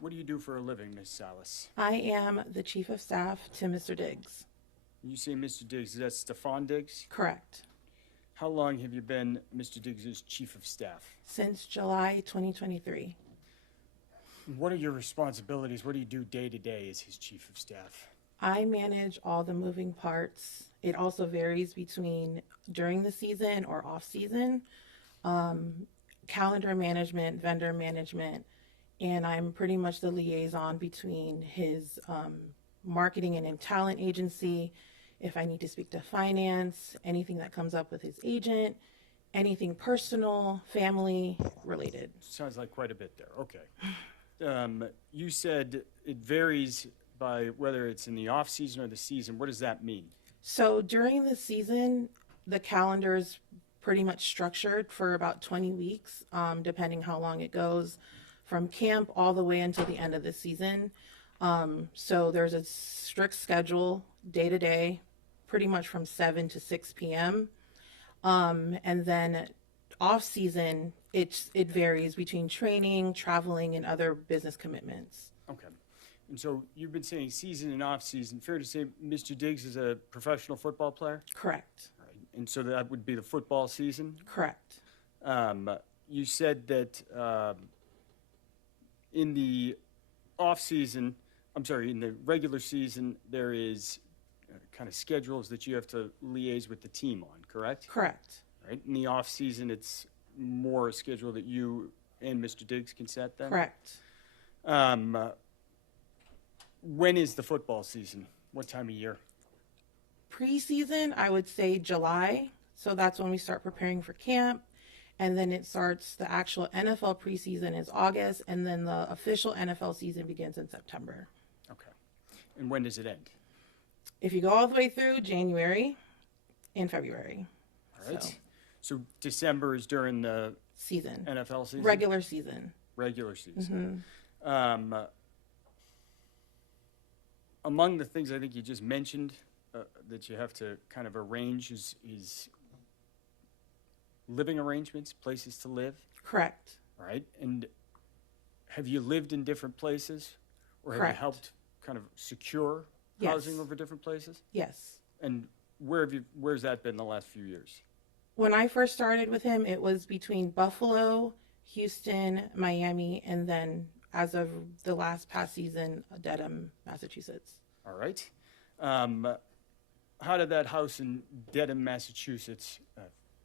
What do you do for a living, Ms. Salas? I am the Chief of Staff to Mr. Diggs. You say Mr. Diggs, is that Stefon Diggs? Correct. How long have you been Mr. Diggs' Chief of Staff? Since July 2023. What are your responsibilities? What do you do day to day as his Chief of Staff? I manage all the moving parts. It also varies between during the season or off season, calendar management, vendor management, and I'm pretty much the liaison between his marketing and talent agency. If I need to speak to finance, anything that comes up with his agent, anything personal, family related. Sounds like quite a bit there. Okay. You said it varies by whether it's in the off season or the season. What does that mean? So during the season, the calendar is pretty much structured for about 20 weeks, depending how long it goes, from camp all the way until the end of the season. So there's a strict schedule day to day, pretty much from 7 to 6 p.m. And then off season, it varies between training, traveling, and other business commitments. Okay. And so you've been saying season and off season. Fair to say Mr. Diggs is a professional football player? Correct. Right. And so that would be the football season? Correct. You said that in the off season, in the regular season, there is kind of schedules that you have to liaise with the team on, correct? Correct. Right. In the off season, it's more a schedule that you and Mr. Diggs can set then? Correct. When is the football season? What time of year? Preseason, I would say July. So that's when we start preparing for camp. And then it starts, the actual NFL preseason is August. And then the official NFL season begins in September. Okay. And when does it end? If you go all the way through, January and February. All right. So December is during the season. NFL season? Regular season. Regular season. Mm-hmm. Among the things I think you just mentioned that you have to kind of arrange is living arrangements, places to live. Correct. All right. And have you lived in different places? Or have Correct. you helped kind of secure Yes. housing over different places? Yes. And where's that been the last few years? When I first started with him, it was between Buffalo, Houston, Miami, and then as of the past season, Dedham, Massachusetts. All right. How did that house in Dedham, Massachusetts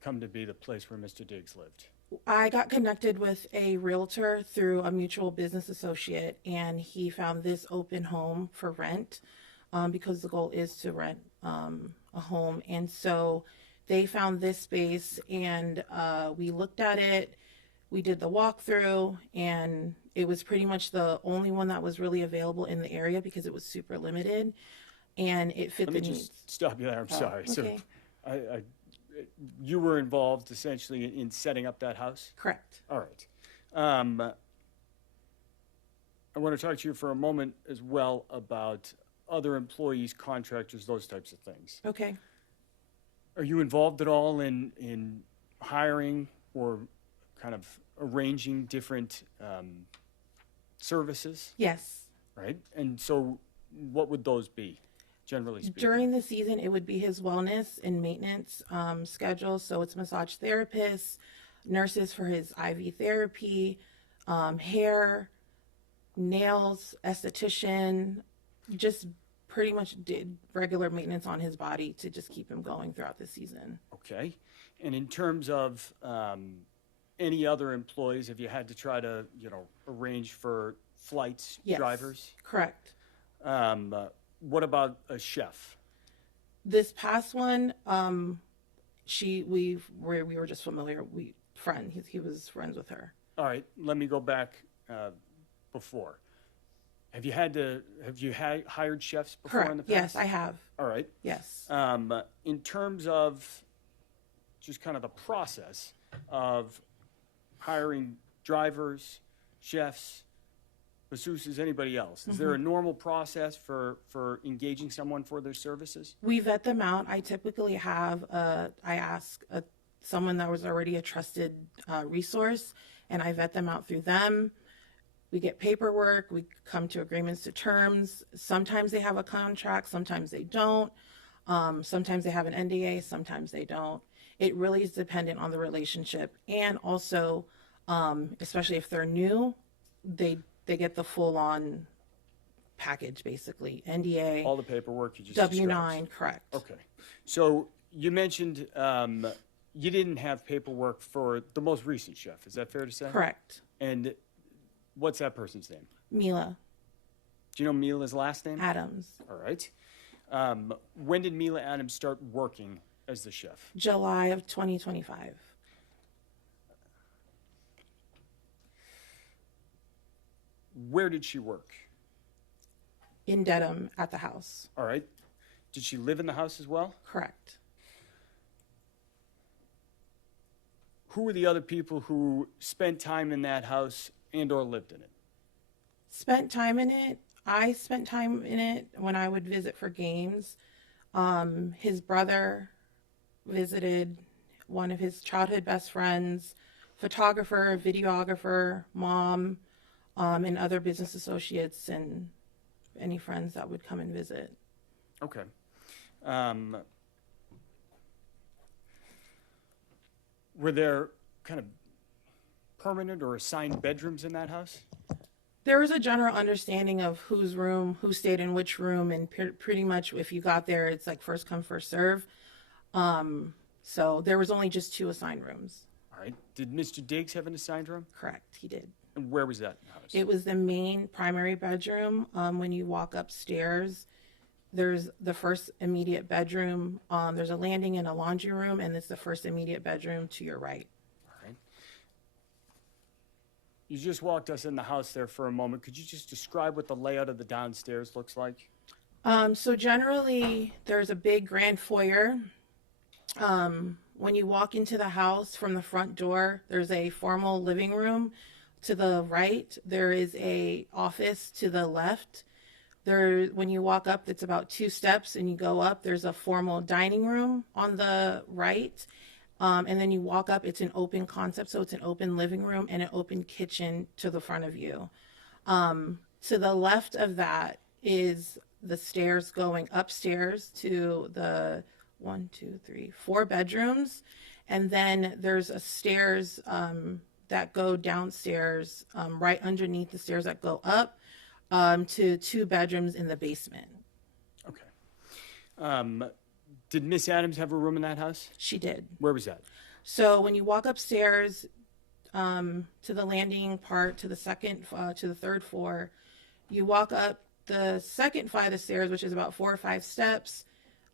come to be the place where Mr. Diggs lived? I got connected with a realtor through a mutual business associate, and he found this open home for rent because the goal is to rent a home. And so they found this space, and we looked at it. We did the walkthrough, and it was pretty much the only one that was really available in the area because it was super limited, and it fit the needs. Let me just stop you there. I'm sorry. Okay. So you were involved essentially in setting up that house? Correct. All right. I want to talk to you for a moment as well about other employees, contractors, those types of things. Okay. Are you involved at all in hiring or kind of arranging different services? Yes. Right? And so what would those be, generally speaking? During the season, it would be his wellness and maintenance schedule. So it's massage therapists, nurses for his IV therapy, hair, nails, esthetician, just pretty much did regular maintenance on his body to just keep him going throughout the season. Okay. And in terms of any other employees, have you had to try to, arrange for flights, Yes. drivers? Correct. What about a chef? This past one, we were just familiar. He was friends with her. All right. Let me go back before. Have you hired chefs before in the Correct. past? Yes, I have. All right. Yes. In terms of just kind of the process of hiring drivers, chefs, masseuses, anybody else, is there a normal process for engaging someone for their services? We vet them out. I typically have I ask someone that was already a trusted resource, and I vet them out through them. We get paperwork, we come to agreements to terms. Sometimes they have a contract, sometimes they don't. Sometimes they have an NDA, sometimes they don't. It really is dependent on the relationship. And also, especially if they're new, they get the full on package basically. NDA, All the paperwork you just W-9, described. correct. Okay. So you mentioned you didn't have paperwork for the most recent chef. Is that fair to say? Correct. And what's that person's name? Mila Do you know Mila's last name? Adams, All right. When did Mila Adams start working as the chef? July of 2025. Where did she work? In Dedham at the house. All right. Did she live in the house as well? Correct. Who were the other people who spent time in that house and or lived in it? Spent time in it. I spent time in it when I would visit for games. His brother visited, one of his childhood best friends, photographer, videographer, mom, and other business associates and any friends that would come and visit. Okay. Were there kind of permanent or assigned bedrooms in that house? There was a general understanding of whose room, who stayed in which room, and pretty much if you got there, it's like first come, first serve. So there was only just 2 assigned rooms. All right. Did Mr. Diggs have an assigned room? Correct, he did. And where was that in the house? It was the main primary bedroom. When you walk upstairs, there's the first immediate bedroom. There's a landing and a laundry room, and it's the first immediate bedroom to your right. All right. You just walked us in the house there for a moment. Could you just describe what the layout of the downstairs looks like? So generally, there's a big grand foyer. When you walk into the house from the front door, there's a formal living room. To the right, there is a office to the left. There, when you walk up, it's about 2 steps and you go up, there's a formal dining room on the right. And then you walk up, it's an open concept. So it's an open living room and an open kitchen to the front of you. To the left of that is the stairs going upstairs to the 4 bedrooms. And then there's a stairs, that go downstairs, right underneath the stairs that go up, to 2 bedrooms in the basement. Okay. Did Miss Adams have a room in that house? She did. Where was that? So when you walk upstairs, to the landing part, to the third floor, you walk up the second flight of stairs, which is about 4 or 5 steps.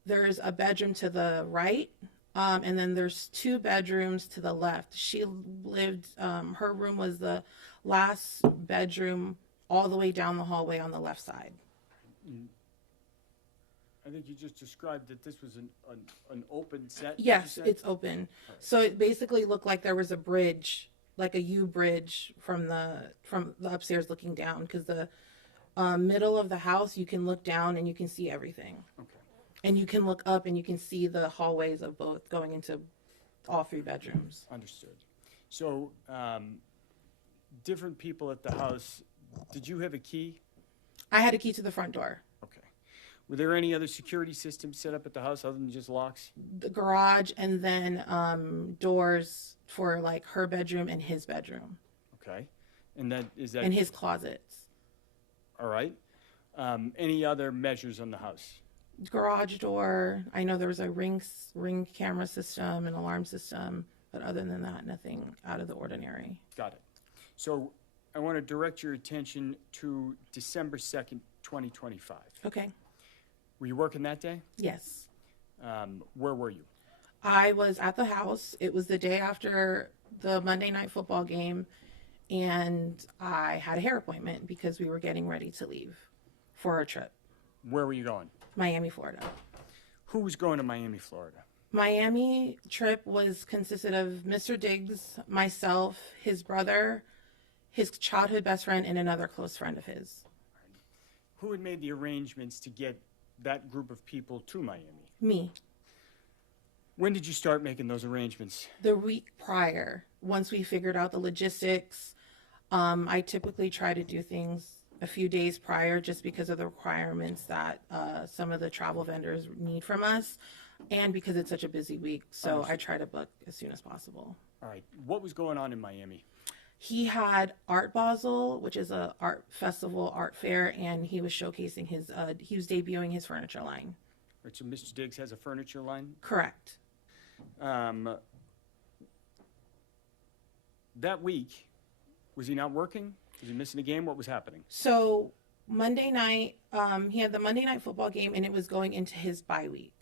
There's a bedroom to the right. And then there's 2 bedrooms to the left. She lived, her room was the last bedroom all the way down the hallway on the left side. I think you just described that this was an open set. Yes, it's open. So it basically looked like there was a bridge, like a U bridge from the upstairs looking down, because the middle of the house, you can look down and you can see everything. Okay. And you can look up and you can see the hallways of both going into all 3 bedrooms. Understood. So, different people at the house, did you have a key? I had a key to the front door. Okay. Were there any other security systems set up at the house other than just locks? The garage, and then doors for like her bedroom and his bedroom. Okay. And is that? And his closets. All right. Any other measures on the house? Garage door. I know there was a ring camera system, an alarm system, but other than that, nothing out of the ordinary. Got it. So I want to direct your attention to December 2nd, 2025. Okay. Were you working that day? Yes. Where were you? I was at the house. It was the day after the Monday night football game, and I had a hair appointment because we were getting ready to leave for a trip. Where were you going? Miami, Florida. Who was going to Miami, Florida? Miami trip consisted of Mr. Diggs, myself, his brother, his childhood best friend, and another close friend of his. Who had made the arrangements to get that group of people to Miami? Me. When did you start making those arrangements? The week prior, once we figured out the logistics, I typically try to do things a few days prior just because of the requirements that some of the travel vendors need from us and because it's such a busy week. So I try to book as soon as possible. All right. What was going on in Miami? He had Art Basel, which is a art festival, art fair, and he was showcasing he was debuting his furniture line. Right, so Mr. Diggs has a furniture line? Correct. That week, was he not working? Was he missing a game? What was happening? So Monday night, he had the Monday night football game, and it was going into his bye week.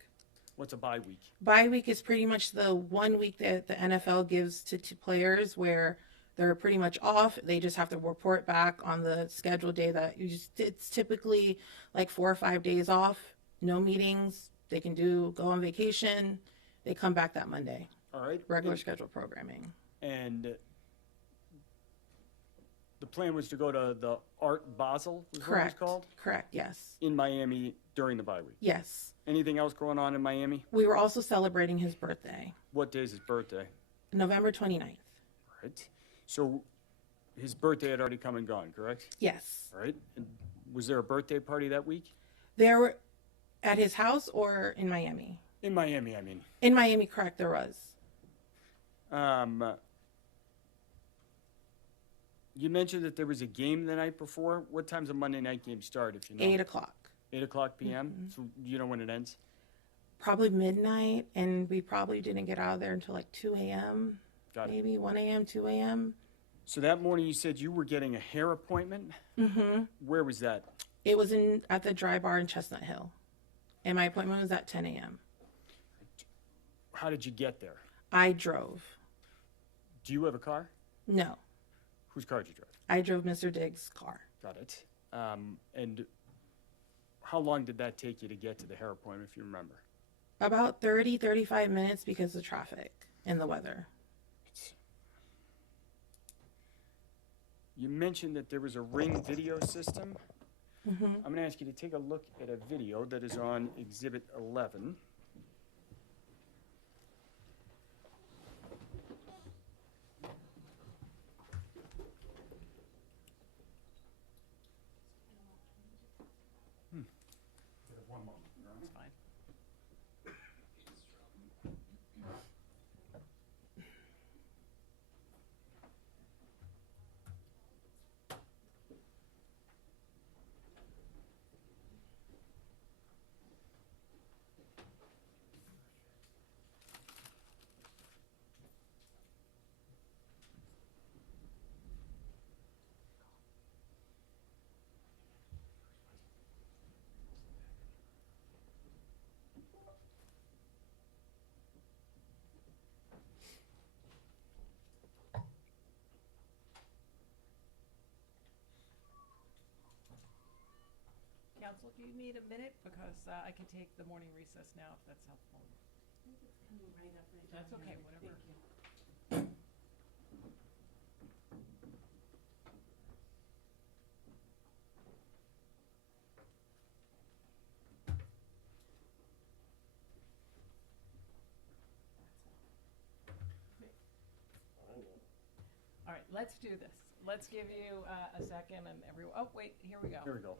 What's a bye week? Bye week is pretty much the 1 week that the NFL gives to players where they're pretty much off. They just have to report back on the scheduled day that it's typically like 4 or 5 days off, no meetings. They can go on vacation. They come back that Monday. All right. Regular scheduled programming. And the plan was to go to the Art Basel, was what it was Correct. called? Correct, yes. In Miami during the bye week. Yes. Anything else going on in Miami? We were also celebrating his birthday, What day is his birthday? November 29th. Right. So his birthday had already come and gone, correct? Yes. All right. And was there a birthday party that week? There were at his house or in Miami? In Miami, I mean. In Miami, correct, there was. You mentioned that there was a game the night before. What time's the Monday night game start, if you know? 8 o'clock. 8 o'clock p.m.? So you know when it ends? Probably midnight, and we probably didn't get out of there until like 2 a.m. Got it. Maybe 1 a.m., 2 a.m. So that morning you said you were getting a hair appointment? Mm-hmm. Where was that? It was at the Dry Bar in Chestnut Hill, and my appointment was at 10 a.m. How did you get there? I drove. Do you have a car? No, Whose car did you drive? I drove Mr. Diggs' car. Got it. And how long did that take you to get to the hair appointment, if you remember? About 30, 35 minutes because of traffic and the weather. You mentioned that there was a Ring video system. Mm-hmm. I'm going to ask you to take a look at a video that is on Exhibit 11. One moment. That's fine. Council, do you need a minute? Because I can take the morning recess now if that's helpful. That's okay, whatever. All right, let's do this. Let's give you a second and everyone, oh, wait, here we go. Here we go.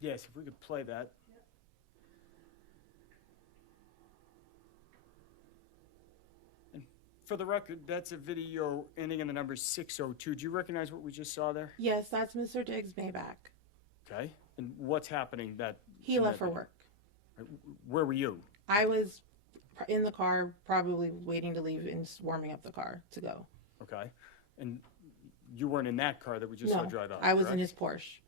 Yes, if we could play that. And for the record, that's a video ending in the number 602. Do you recognize what we just saw there? Yes, that's Mr. Diggs' Maybach. Okay. And what's happening that He left for work. Where were you? I was in the car, probably waiting to leave and warming up the car to go. Okay. And you weren't in that car that we just saw drive out, I was in correct? his Porsche.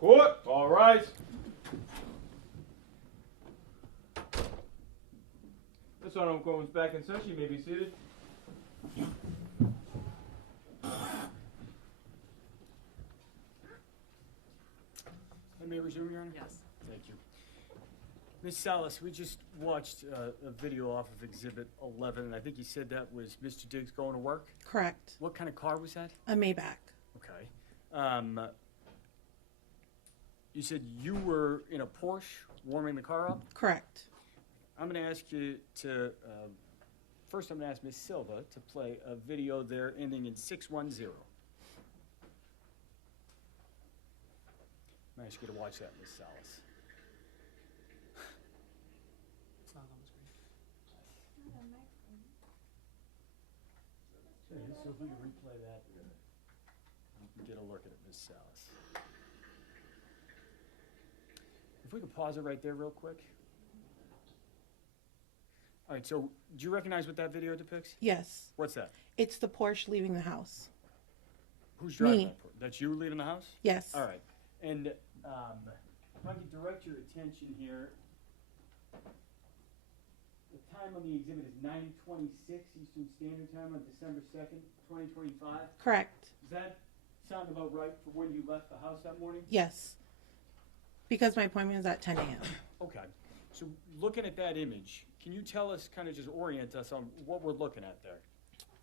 Court, all rise. This honorable court is back in session. You may be seated. Let me resume, Your Honor? Yes. Thank you. Ms. Salas, we just watched a video off of Exhibit 11, and I think you said that was Mr. Diggs going to work. Correct. What kind of car was that? A Maybach. Okay. You said you were in a Porsche warming the car up? Correct. I'm going to ask you to, first I'm going to ask Ms. Silva to play a video there ending in 610. I'm going to ask you to watch that, Ms. Salas. It's not on the screen. So if we can replay that, you can get a look at it, Ms. Salas. If we could pause it right there real quick. All right, so do you recognize what that video depicts? Yes. What's that? It's the Porsche leaving the house. Who's driving Me. that? That's you leaving the house? Yes. All right. And if I could direct your attention here, the time on the exhibit is 9:26 Eastern Standard Time on December 2nd, 2025. Correct. Does that sound about right for when you left the house that morning? Yes. Because my appointment is at 10 a.m. Okay. So looking at that image, can you tell us, kind of just orient us on what we're looking at there?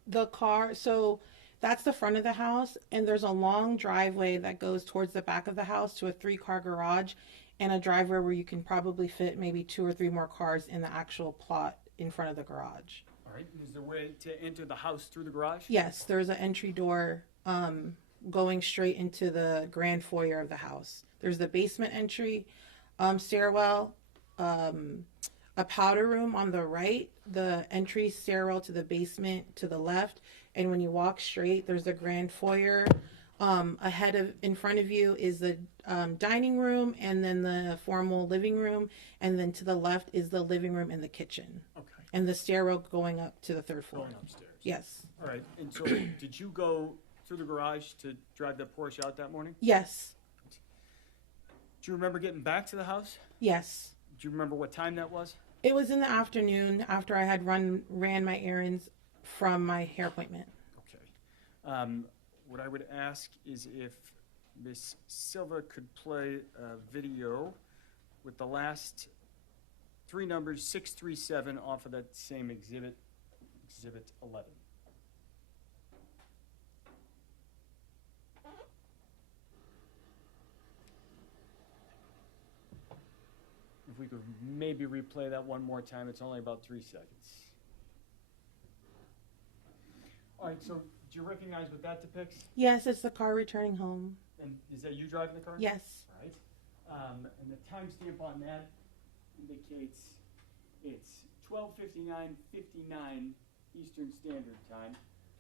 The car, so that's the front of the house, and there's a long driveway that goes towards the back of the house to a 3-car garage and a driveway where you can probably fit maybe 2 or 3 more cars in the actual plot in front of the garage. All right. Is there a way to enter the house through the garage? Yes, there's an entry door going straight into the grand foyer of the house. There's the basement entry, stairwell, a powder room on the right, the entry stairwell to the basement to the left, and when you walk straight, there's the grand foyer. In front of you is the dining room, and then the formal living room, and then to the left is the living room and the kitchen, Okay. and the stairwell going up to the 3rd floor. Going upstairs. Yes. All right. And so did you go through the garage to drive that Porsche out that morning? Yes. Do you remember getting back to the house? Yes. Do you remember what time that was? It was in the afternoon after I had ran my errands from my hair appointment. Okay. What I would ask is if Miss Silva could play a video with the last 3 numbers, 637, off of that same exhibit, Exhibit 11. If we could maybe replay that one more time, it's only about 3 seconds. All right, so do you recognize what that depicts? Yes, it's the car returning home. And is that you driving the car? Yes. All right. And the timestamp on that indicates it's 12:59:59 Eastern Standard Time.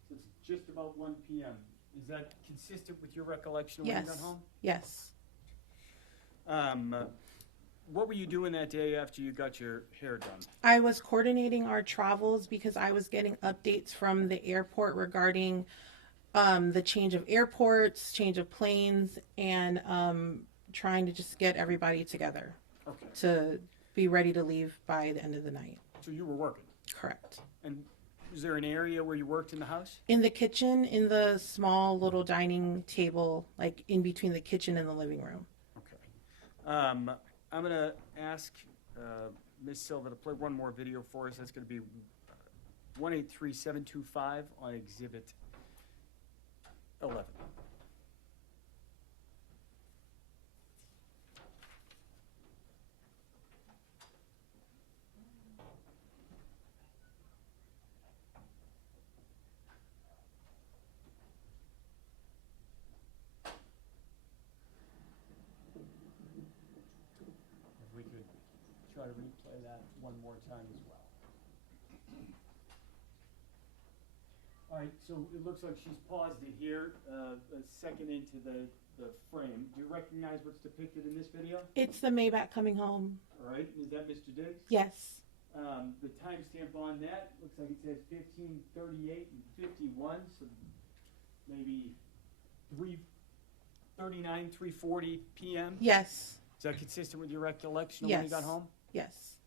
So it's just about 1 p.m. Is that consistent with your recollection of when you got Yes. home? Yes. What were you doing that day after you got your hair done? I was coordinating our travels because I was getting updates from the airport regarding the change of airports, change of planes, and trying to just get everybody together Okay. to be ready to leave by the end of the night. So you were working. Correct. And was there an area where you worked in the house? In the kitchen, in the small little dining table, like in between the kitchen and the living room. Okay. I'm going to ask Ms. Silva to play one more video for us. That's going to be 183725 on Exhibit 11. If we could try to replay that one more time as well. All right, so it looks like she's paused it here, a second into the frame. Do you recognize what's depicted in this video? It's the Maybach coming home. All right, is that Mr. Diggs? Yes. The timestamp on that looks like it says 15:38 and 51, so maybe 3:39, 3:40 p.m. Yes. Is that consistent with your recollection of when you got Yes. home? Yes.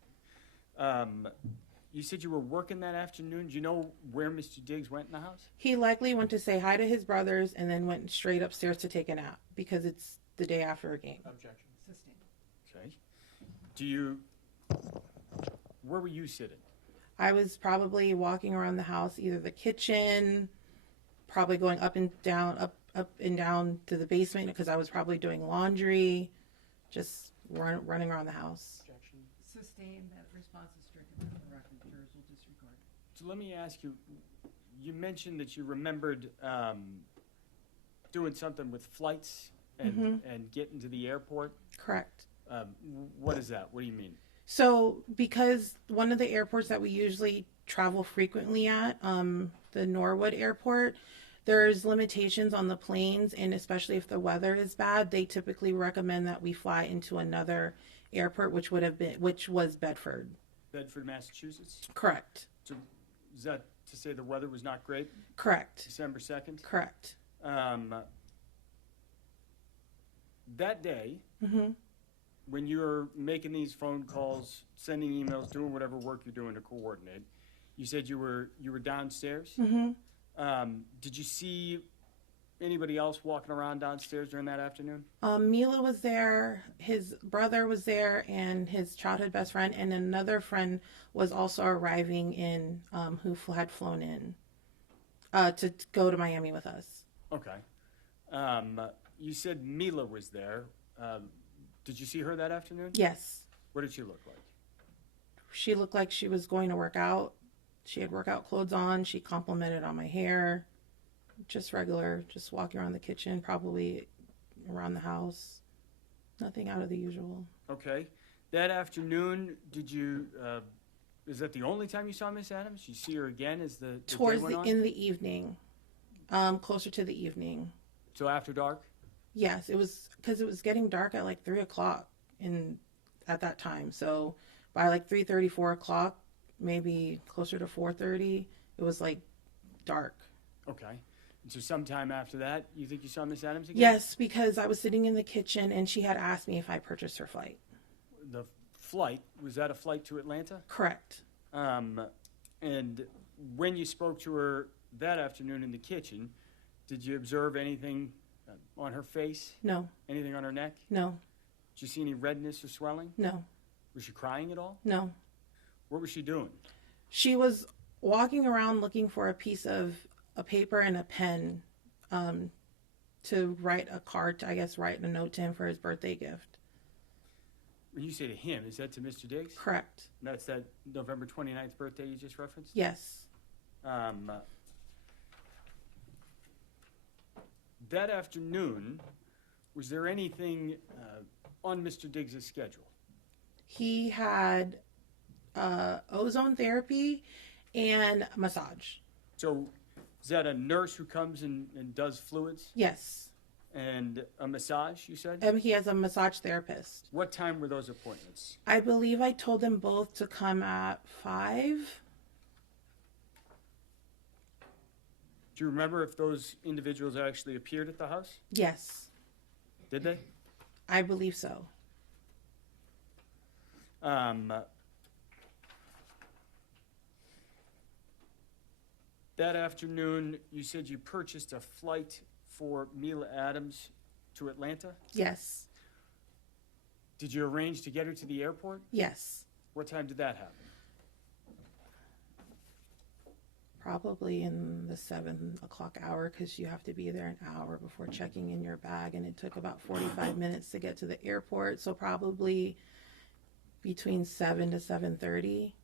You said you were working that afternoon. Do you know where Mr. Diggs went in the house? He likely went to say hi to his brothers and then went straight upstairs to take a nap because it's the day after a game. Objection. Sustained. Okay. Do you Where were you sitting? I was probably walking around the house, either the kitchen, probably going up and down, up and down to the basement because I was probably doing laundry, just running around the house. Objection. Sustained, that response is stricken from the record. Jurors will disregard. So let me ask you, you mentioned that you remembered doing something with flights and getting to the airport. Correct. What is that? What do you mean? So, because one of the airports that we usually travel frequently at, the Norwood Airport, there's limitations on the planes, and especially if the weather is bad, they typically recommend that we fly into another airport, which was Bedford. Bedford, Massachusetts? Correct. So is that to say the weather was not great? Correct. December 2nd? Correct. That day, Mm-hmm. when you're making these phone calls, sending emails, doing whatever work you're doing to coordinate, you said you were downstairs. Mm-hmm. Did you see anybody else walking around downstairs during that afternoon? Mila was there, his brother was there, and his childhood best friend, and another friend was also arriving in, who had flown in to go to Miami with us. Okay. You said Mila was there. Did you see her that afternoon? Yes. What did she look like? She looked like she was going to work out. She had workout clothes on. She complimented on my hair. Just regular, just walking around the kitchen, probably around the house. Nothing out of the usual. Okay. That afternoon, did you, is that the only time you saw Miss Adams? You see her again as the Towards day went on? in the evening, closer to the evening. So after dark? Yes, it was because it was getting dark at like 3 o'clock at that time. So by like 3:30, 4 o'clock, maybe closer to 4:30, it was like dark. Okay. And so sometime after that, you think you saw Miss Adams again? Yes, because I was sitting in the kitchen and she had asked me if I purchased her flight. The flight, was that a flight to Atlanta? Correct. And when you spoke to her that afternoon in the kitchen, did you observe anything on her face? No, Anything on her neck? no, Did you see any redness or swelling? no, Was she crying at all? no. What was she doing? She was walking around looking for a piece of a paper and a pen to write a card, I guess write a note to him for his birthday gift. When you say to him, is that to Mr. Diggs? Correct. That's that November 29th birthday you just referenced? Yes. That afternoon, was there anything on Mr. Diggs' schedule? He had ozone therapy and massage. So is that a nurse who comes and does fluids? Yes. And a massage, you said? He has a massage therapist. What time were those appointments? I believe I told them both to come at 5. Do you remember if those individuals actually appeared at the house? Yes, Did they? I believe so. That afternoon, you said you purchased a flight for Mila Adams to Atlanta. Yes. Did you arrange to get her to the airport? Yes. What time did that happen? Probably in the 7 o'clock hour because you have to be there an hour before checking in your bag, and it took about 45 minutes to get to the airport. So probably between 7 to 7:30.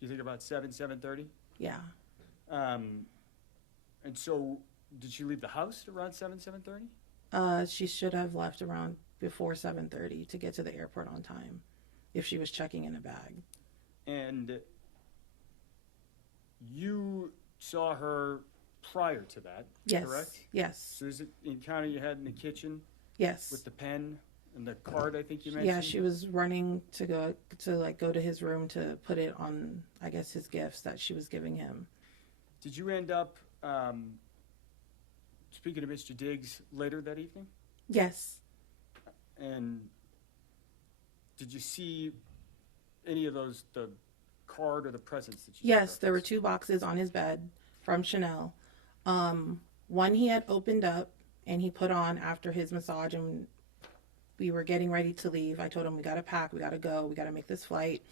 You think about 7:30? Yeah. And so, did she leave the house around 7:30? She should have left around before 7:30 to get to the airport on time if she was checking in a bag. And you saw her prior to that, Yes. correct? Yes. So is it the encounter you had in the kitchen Yes. with the pen and the card, I think you mentioned? Yeah, she was running to go to his room to put it on, I guess, his gifts that she was giving him. Did you end up speaking to Mr. Diggs later that evening? Yes. And did you see any of those, the card or the presents that you Yes, there were referenced? 2 boxes on his bed from Chanel. One he had opened up and he put on after his massage, and We were getting ready to leave. I told him, we got to pack, we got to go, we got to make this flight.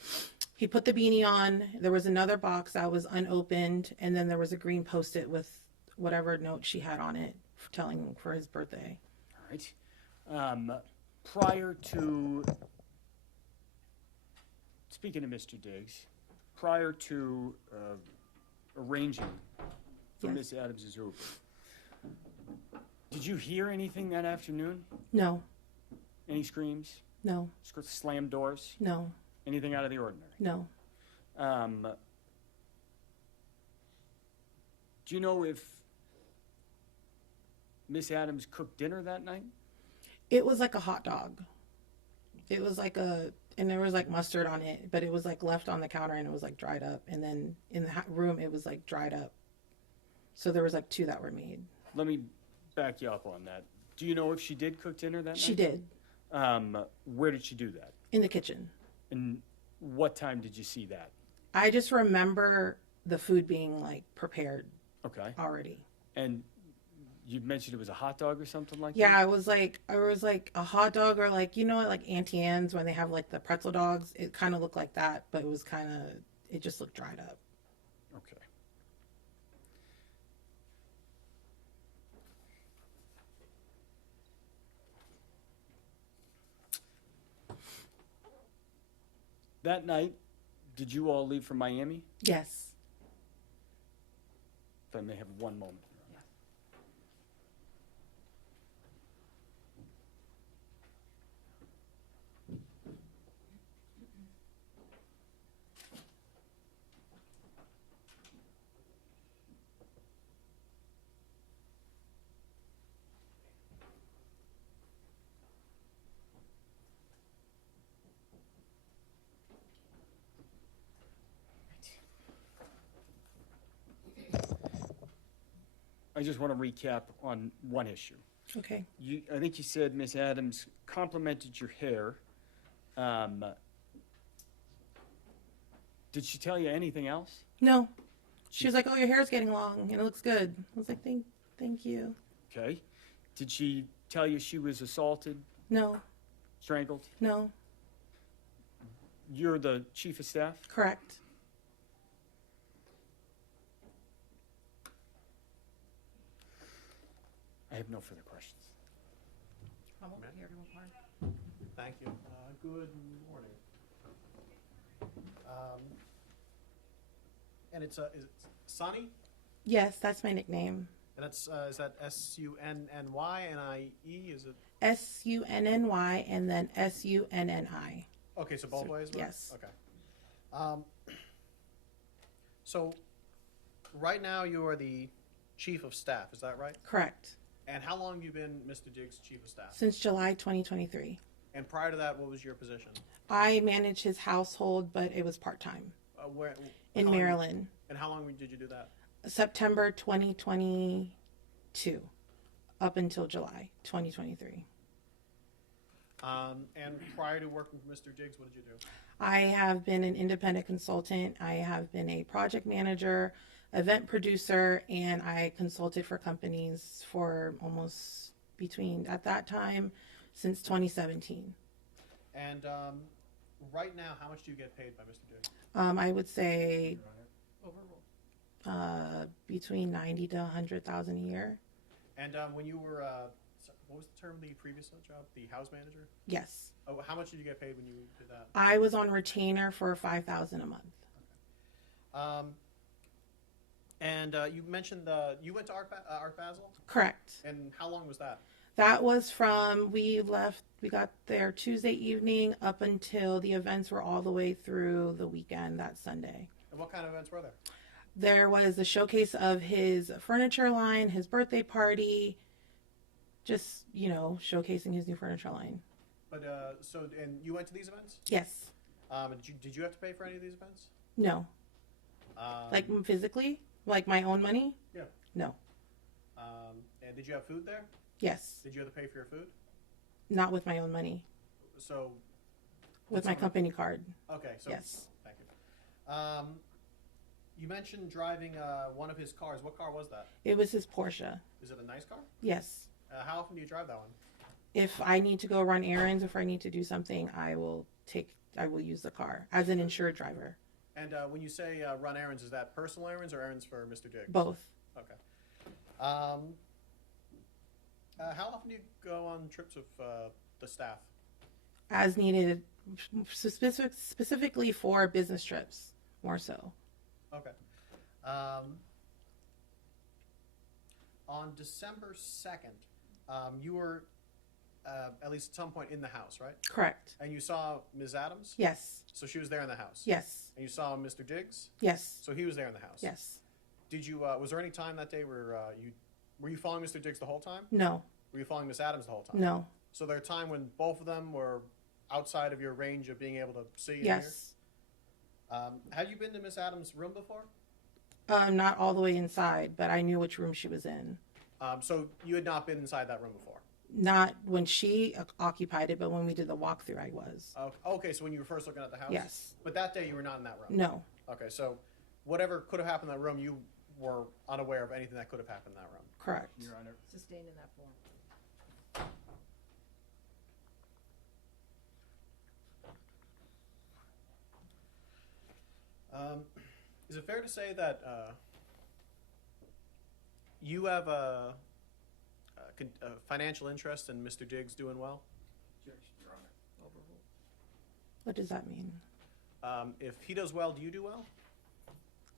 He put the beanie on. There was another box that was unopened, and then there was a green Post-it with whatever note she had on it telling for his birthday. All right. Prior to, speaking of Mr. Diggs, prior to arranging for Yes. Miss Adams' Uber, did you hear anything that afternoon? No, Any screams? no, Slam doors? no, Anything out of the ordinary? no. Do you know if Miss Adams cooked dinner that night? It was like a hot dog. It was like and there was like mustard on it, but it was like left on the counter and it was like dried up. And then in the room, it was like dried up. So there was like 2 that were made. Let me back you up on that. Do you know if she did cook dinner that night? She did, Where did she do that? in the kitchen. And what time did you see that? I just remember the food being like prepared Okay. already. And you mentioned it was a hot dog or something like Yeah, that? it was like a hot dog, or like, you know, like Auntie Anne's when they have like the pretzel dogs. It kind of looked like that, but it just looked dried up. Okay. That night, did you all leave for Miami? Yes. If I may have one moment. I just want to recap on one issue. Okay. I think you said Miss Adams complimented your hair. Did she tell you anything else? No. She was like, "Oh, your hair's getting long and it looks good." I was like, "Thank you." Okay. Did she tell you she was assaulted, No. strangled? No. You're the chief of staff? Correct. I have no further questions. I'm over here, Mark. Thank you. Good morning. And it's is it Sunny? Yes, that's my nickname. And that's is that SUNNYNIE? Is it? SUNNY and then SUNNI. Okay, so both ways. Right? Yes. Okay. So, right now you are the chief of staff. Is that right? Correct. And how long have you been Mr. Diggs' chief of staff? Since July 2023. And prior to that, what was your position? I manage his household, but it was part-time Where? in how long- Maryland. And how long did you do that? September 2022 up until July 2023. And prior to working for Mr. Diggs, what did you do? I have been an independent consultant. I have been a project manager, event producer, and I consulted for companies for almost at that time, since 2017. And right now, how much do you get paid by Mr. Diggs? I would say Overruled. between 90 to 100,000 a year. And when you were, what was the term of the previous job? The house manager? Yes. Oh, how much did you get paid when you did that? I was on retainer for 5,000 a month. And you mentioned you went to Art Basel? Correct. And how long was that? That was we got there Tuesday evening up until the events were all the way through the weekend that Sunday. And what kind of events were there? There was a showcase of his furniture line, his birthday party, just, showcasing his new furniture line. But and you went to these events? Yes. Did you have to pay for any of these events? No. Like physically? Like my own money? Yeah. No. And did you have food there? Yes. Did you have to pay for your food? Not with my own money. So. With my company card. Okay. So. Yes. Thank you. You mentioned driving one of his cars. What car was that? It was his Porsche. Is it a nice car? Yes. How often do you drive that one? If I need to go run errands, if I need to do something, I will use the car as an insured driver. And when you say run errands, is that personal errands or errands for Mr. Diggs? Both. Okay. How often do you go on trips with the staff? As needed, specifically for business trips, more so. Okay. On December 2nd, you were at least at some point in the house, right? Correct. And you saw Ms. Adams? Yes. So she was there in the house? Yes. And you saw Mr. Diggs? Yes. So he was there in the house? Yes. Did you, was there any time that day where were you following Mr. Diggs the whole time? No. Were you following Ms. Adams the whole time? No. So there a time when both of them were outside of your range of being able to see and Yes. hear? Have you been to Ms. Adams' room before? Not all the way inside, but I knew which room she was in. So you had not been inside that room before? Not when she occupied it, but when we did the walkthrough, I was. Okay, so when you were first looking at the house? Yes. But that day you were not in that room? No. Okay, so whatever could have happened in that room, you were unaware of anything that could have happened in that room? Correct. Your Honor. Sustained in that form. Is it fair to say that you have a financial interest in Mr. Diggs doing well? Overruled. What does that mean? If he does well, do you do well?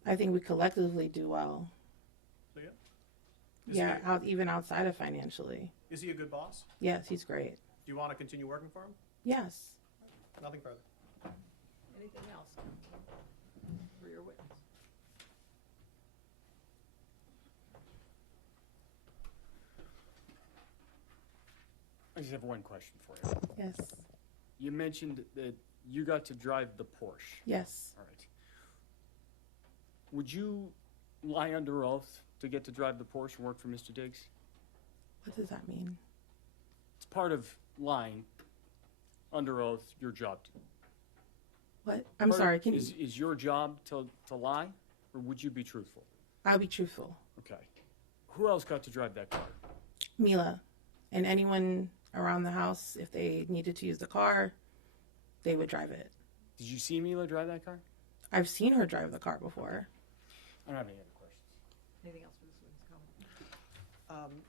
I think we collectively do well. So, yeah. Even outside of financially. Is he a good boss? Yes, he's great. Do you want to continue working for him? Yes. Nothing further. Anything else for your witness? I just have one question for you. Yes. You mentioned that you got to drive the Porsche. Yes. All right. Would you lie under oath to get to drive the Porsche and work for Mr. Diggs? What does that mean? It's part of lying under oath, your job. What? I'm Part of- sorry. Can you? Is your job to lie, or would you be truthful? I'll be truthful. Okay. Who else got to drive that car? Mila and anyone around the house, if they needed to use the car, they would drive it. Did you see Mila drive that car? I've seen her drive the car before. I don't have any other questions. Anything else for this witness comment?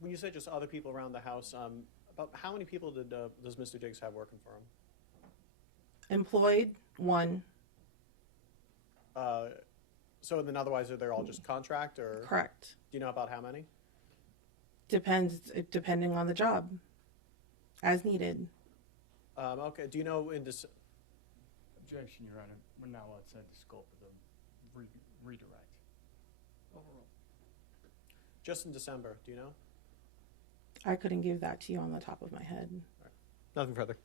When you say just other people around the house, about how many people does Mr. Diggs have working for him? Employed, one. So then otherwise, are they all just contract, or Correct. do you know about how many? Depending on the job, as needed. Okay. Do you know in this? Objection, Your Honor. We're now outside the scope of the redirect. Overruled. Just in December, do you know? I couldn't give that to you on the top of my head. Nothing further.